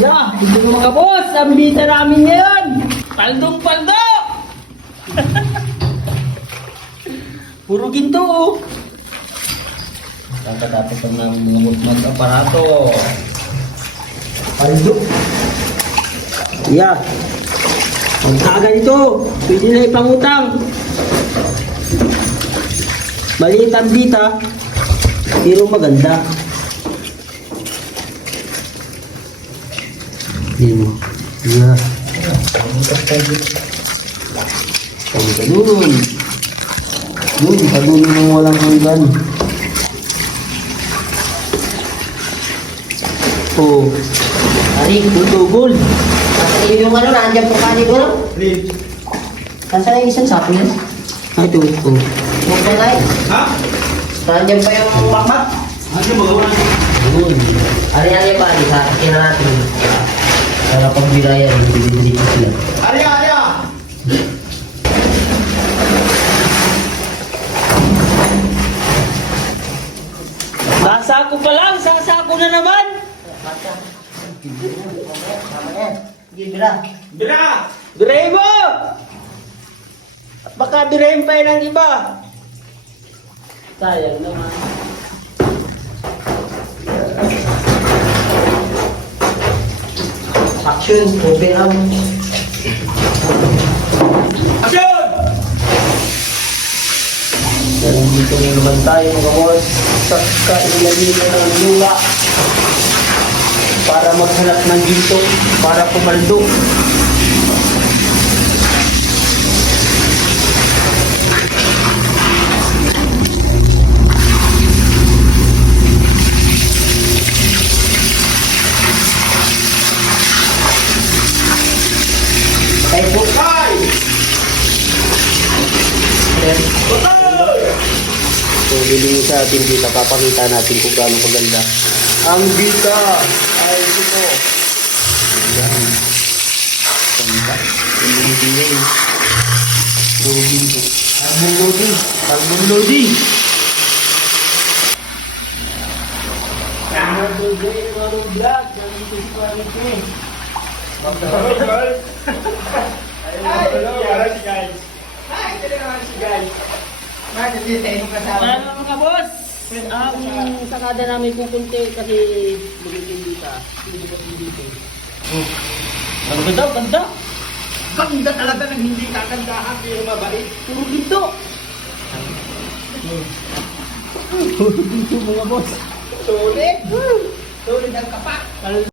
Yeah, ito na mga boss, ang bita namin ngayon. Paldong-paldo! Puro ginto oh. Tatapos ng mga mag-aparato. Paldo. Yeah. Ang taga nito, pwede na ipangutang. Maliit ang bita, pero maganda. Yun. Yeah. Pagkalunon. Yun, pagkalunon ng walang hanggan. Oh. Ari, gold. Yung ano, nandiyan po kani ko, no? Nasaan na yung isang sapo yan? Ah, ito. Oh. Huwag pa na eh. Ha? Nandiyan pa yung bakbak. Ano magawa na? Yun. Ari-ari pa, di sa akin na natin. Para pag biraya, bibili ko sila. Arya! Sasako pa lang, sasako na naman. Bata. Tama na yan. Sige, bira. Bira! Birahin mo! At baka birahin pa yun ang iba. Sayang naman. Action, open up. Action! Nandito na naman tayo mga boss sa kailagin ng lula para maghanap ng ginto para pumaldo. Ay, po. Bye! So, lilingin sa ating bita, papakita natin kung gaano kaganda. Ang bita ay ito po. Yan. Ganda. Ang bita. Puro ginto. Album loading. Album loading. Another day, another vlog. Nandito si Quality. Mga boss, ang sakada namin pupunti kasi lumitin dito. Ang ganda, ganda. Ganda talaga ng hindi kakandahan pero mabait. Puro ginto. Puro ginto mga boss. Solid! Solid ang kapak!